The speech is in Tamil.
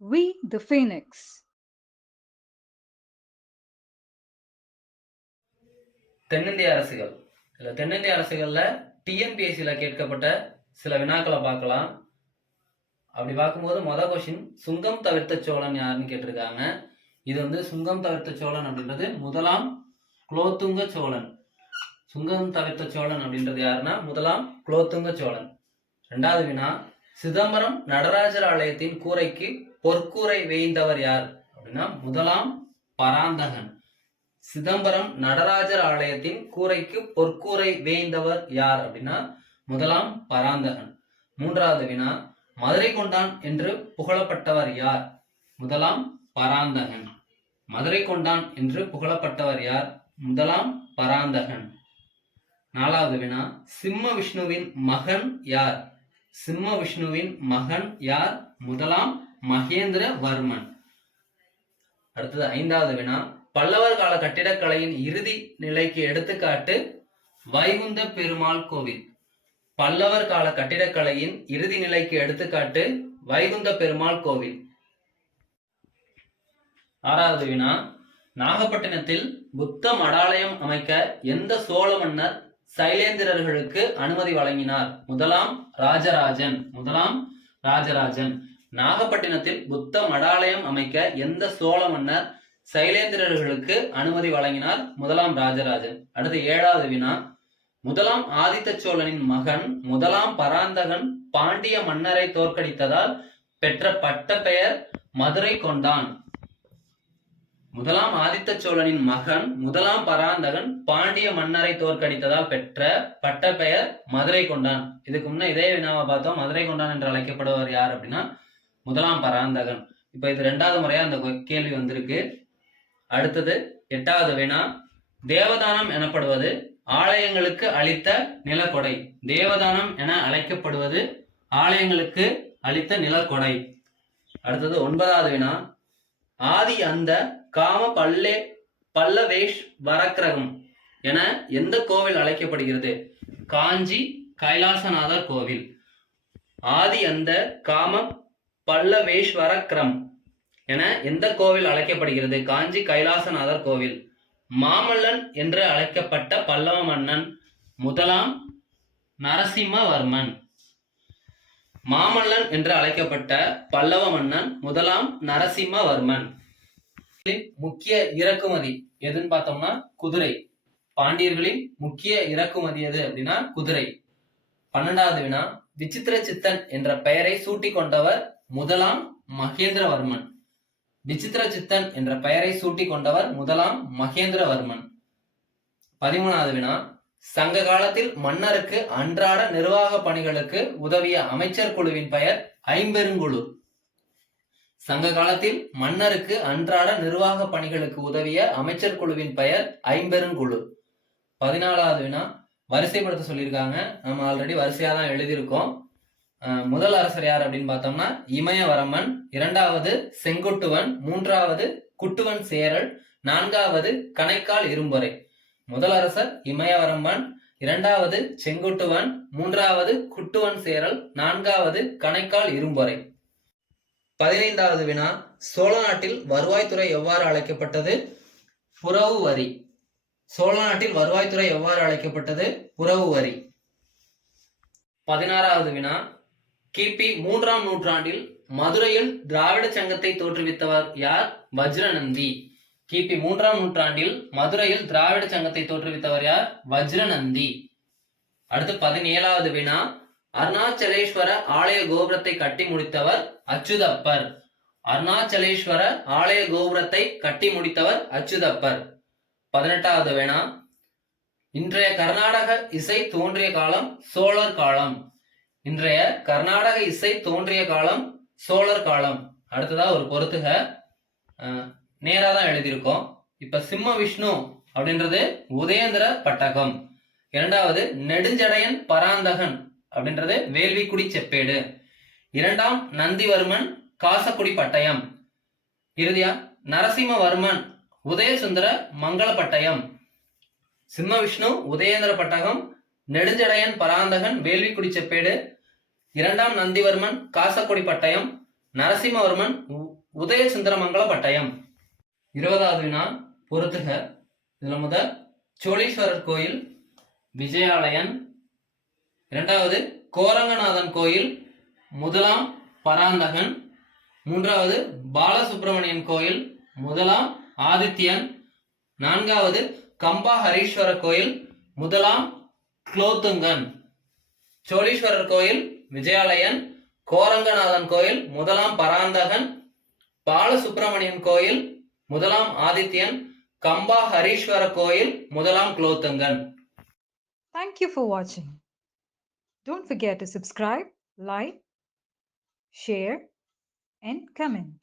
We the Phoenix. தென்னிந்திய அரசுகள். தென்னிந்திய அரசுகள்ல டிஎன்பிஎஸ்சில கேட்கப்பட்ட சில வினாக்களை பார்க்கலாம். அப்படி பார்க்கும்போது மொதல் கொஸ்டின், சுங்கம் தவிர்த்த சோழன் யாருன்னு கேட்டிருக்காங்க. இது சுங்கம் தவிர்த்த சோழன் அப்படின்றது முதலாம் குலோத்துங்க சோழன். சுங்கம் தவிர்த்த சோழன் அப்படின்றது யாருன்னா முதலாம் குலோத்துங்க சோழன். ரெண்டாவது வினா, சிதம்பரம் நடராஜர் ஆலயத்தின் கூரைக்கு பொற்கூரை வேய்ந்தவர் யார் அப்படின்னா முதலாம் பராந்தகன். சிதம்பரம் நடராஜர் ஆலயத்தின் கூரைக்கு பொற்கூரை வேய்ந்தவர் யார் அப்படின்னா முதலாம் பராந்தகன். மூன்றாவது வினா, மதுரை கொண்டான் என்று புகழப்பட்டவர் யார்? முதலாம் பராந்தகன். மதுரை கொண்டான் என்று புகழப்பட்டவர் யார்? முதலாம் பராந்தகன். நாலாவது வினா, சிம்ம விஷ்ணுவின் மகன் யார்? சிம்ம விஷ்ணுவின் மகன் யார்? முதலாம் மகேந்திரவர்மன். அடுத்தது ஐந்தாவது வினா, பல்லவர் கால கட்டிடக்கலையின் இறுதி நிலைக்கு எடுத்துக்காட்டு வைகுந்த பெருமாள் கோவில். பல்லவர் கால கட்டிடக்கலையின் இறுதி நிலைக்கு எடுத்துக்காட்டு வைகுந்த பெருமாள் கோவில். ஆறாவது வினா, நாகப்பட்டினத்தில் புத்த மடாலயம் அமைக்க எந்த சோழ மன்னர் சைலேந்திரர்களுக்கு அனுமதி வழங்கினார்? முதலாம் ராஜராஜன். முதலாம் ராஜராஜன். நாகப்பட்டினத்தில் புத்த மடாலயம் அமைக்க எந்த சோழ மன்னர் சைலேந்திரர்களுக்கு அனுமதி வழங்கினார்? முதலாம் ராஜராஜன். அடுத்து ஏழாவது வினா, முதலாம் ஆதித்த சோழனின் மகன் முதலாம் பராந்தகன் பாண்டிய மன்னரை தோற்கடித்ததால் பெற்ற பட்ட பெயர் மதுரை கொண்டான். முதலாம் ஆதித்த சோழனின் மகன் முதலாம் பராந்தகன் பாண்டிய மன்னரை தோற்கடித்ததால் பெற்ற பட்ட பெயர் மதுரை கொண்டான். இதுக்கு முன்ன இதே வினாவை பார்த்தோம். மதுரை கொண்டான் என்று அழைக்கப்படுவர் யார் அப்படின்னா முதலாம் பராந்தகன். இப்ப இது ரெண்டாவது முறையா அந்த கேள்வி வந்திருக்கு. அடுத்தது எட்டாவது வினா, தேவதானம் எனப்படுவது ஆலயங்களுக்கு அளித்த நிலக்கொடை. தேவதானம் என அழைக்கப்படுவது ஆலயங்களுக்கு அளித்த நிலக்கொடை. அடுத்தது ஒன்பதாவது வினா, ஆதி அந்த காம பல்லவேஷ் வரக்கிரகம் என எந்த கோவில் அழைக்கப்படுகிறது? காஞ்சி கைலாசநாதர் கோவில். ஆதி அந்த காம பல்லவேஸ்வரக்கிரம் என எந்த கோவில் அழைக்கப்படுகிறது? காஞ்சி கைலாசநாதர் கோவில். மாமல்லன் என்று அழைக்கப்பட்ட பல்லவ மன்னன் முதலாம் நரசிம்மவர்மன். மாமல்லன் என்று அழைக்கப்பட்ட பல்லவ மன்னன் முதலாம் நரசிம்மவர்மன். முக்கிய இறக்குமதி எதுன்னு பார்த்தோம்னா குதிரை. பாண்டியர்களின் முக்கிய இறக்குமதி எது அப்படின்னா குதிரை. 12வது வினா, விசித்திர சித்தன் என்ற பெயரை சூட்டி கொண்டவர் முதலாம் மகேந்திரவர்மன். விசித்திர சித்தன் என்ற பெயரை சூட்டி கொண்டவர் முதலாம் மகேந்திரவர்மன். 13வது வினா, சங்க காலத்தில் மன்னருக்கு அன்றாட நிர்வாக பணிகளுக்கு உதவிய அமைச்சர் குழுவின் பெயர் ஐம்பெருங்குழு. சங்க காலத்தில் மன்னருக்கு அன்றாட நிர்வாக பணிகளுக்கு உதவிய அமைச்சர் குழுவின் பெயர் ஐம்பெருங்குழு. 14வது வினா, வரிசைப்படுத்த சொல்லியிருக்காங்க. நம்ம ஆல்ரெடி வரிசையா தான் எழுதியிருக்கோம். முதல் அரசர் யார் அப்படின்னு பார்த்தோம்னா இமயவரமன், 2வது செங்குட்டுவன், 3வது குட்டுவன் சேரல், 4வது கணைக்கால் இரும்பொறை. முதல் அரசர் இமயவரம்பன், 2வது செங்குட்டுவன், 3வது குட்டுவன் சேரல், 4வது கணைக்கால் இரும்பொறை. 15வது வினா, சோழ நாட்டில் வருவாய்த்துறை எவ்வாறு அழைக்கப்பட்டது? புறவு வரி. சோழ நாட்டில் வருவாய்த்துறை எவ்வாறு அழைக்கப்பட்டது? புறவு வரி. 16வது வினா, கிபி 3ஆம் நூற்றாண்டில் மதுரையில் திராவிட சங்கத்தை தோற்றுவித்தவர் யார்? வஜ்ரநந்தி. கிபி 3ஆம் நூற்றாண்டில் மதுரையில் திராவிட சங்கத்தை தோற்றுவித்தவர் யார்? வஜ்ரநந்தி. அடுத்து 17வது வினா, அருணாச்சலேஸ்வர ஆலய கோபுரத்தை கட்டி முடித்தவர் அச்சுதப்பர். அருணாச்சலேஸ்வர ஆலய கோபுரத்தை கட்டி முடித்தவர் அச்சுதப்பர். 18வது வினா, இன்றைய கர்நாடக இசை தோன்றிய காலம் சோழர் காலம். இன்றைய கர்நாடக இசை தோன்றிய காலம் சோழர் காலம். அடுத்ததா ஒரு பொறுத்துக, நேரா தான் எழுதியிருக்கோம். இப்ப சிம்ம விஷ்ணு அப்படின்றது உதயேந்திர பட்டகம். 2வது நெடுஞ்சடையன் பராந்தகன் அப்படின்றது வேள்விக்குடி செப்பேடு. 2ஆம் நந்திவர்மன் காசக்குடி பட்டயம். இறுதியா நரசிம்மவர்மன் உதயசுந்தர மங்கள பட்டயம். சிம்ம விஷ்ணு உதயேந்திர பட்டகம், நெடுஞ்சடையன் பராந்தகன் வேள்விக்குடி செப்பேடு, 2ஆம் நந்திவர்மன் காசக்குடி பட்டயம், நரசிம்மவர்மன் உதயசுந்தரமங்கல பட்டயம். 20வது வினா பொறுத்துக. இதுல முதல் சோழீஸ்வரர் கோயில் விஜயாலயன், இரண்டாவது கோரங்கநாதன் கோயில் முதலாம் பராந்தகன், மூன்றாவது பாலசுப்பிரமணியன் கோயில் முதலாம் ஆதித்யன், நான்காவது கம்பா ஹரீஸ்வர கோயில் முதலாம் குலோத்துங்கன். சோழீஸ்வரர் கோயில் விஜயாலயன், கோரங்கநாதன் கோயில் முதலாம் பராந்தகன், பாலசுப்பிரமணியன் கோயில் முதலாம் ஆதித்யன், கம்பா ஹரீஸ்வர கோயில் முதலாம் Kulothungan. Thank you for watching. Don't forget to subscribe, like, share, and comment.